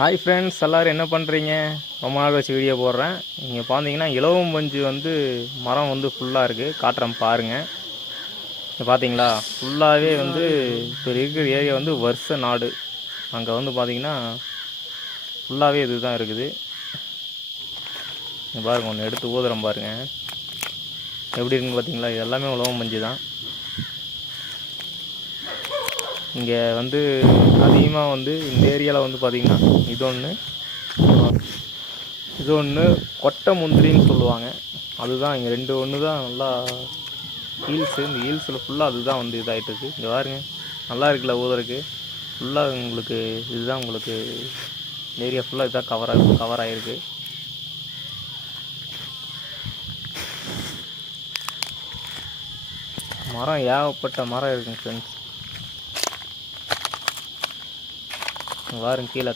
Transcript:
Hi friends, எல்லோரும் என்ன பண்ணுறீங்க? ரொம்ப நாள் வச்சு வீடியோ போடுறேன். இங்கே பார்த்தீங்கன்னா இலவம் பஞ்சு வந்து மரம் வந்து ஃபுல்லாக இருக்குது. காட்டுறேன் பாருங்கள். இப்போ பார்த்தீங்களா ஃபுல்லாகவே வந்து இப்போ இருக்கிற ஏரியா வந்து வருஷ நாடு. அங்கே வந்து பார்த்தீங்கன்னா ஃபுல்லாகவே இது தான் இருக்குது. இங்கே பாருங்கள், ஒன்று எடுத்து ஊதுறேன் பாருங்கள் எப்படி இருக்குன்னு பார்த்தீங்களா. இது எல்லாமே இலவம் பஞ்சு தான். இங்கே வந்து அதிகமாக வந்து இந்த ஏரியாவில் வந்து பார்த்திங்கன்னா இது ஒன்று கொட்டை முந்திரின்னு சொல்லுவாங்க. அதுதான் இங்கே ஒன்று தான் நல்லா ஹீல்ஸு. இந்த ஹீல்ஸில் ஃபுல்லாக அதுதான் வந்து இதாகிட்டுருக்கு. இங்கே பாருங்க, நல்லா இருக்குல்ல ஊதருக்கு. ஃபுல்லாக உங்களுக்கு இதுதான் உங்களுக்கு ஏரியா ஃபுல்லாக இதுதான் கவர் ஆகிருக்கு. மரம் ஏகப்பட்ட மரம் இருக்குங்க ஃப்ரெண்ட்ஸ். பாருங்க கீழே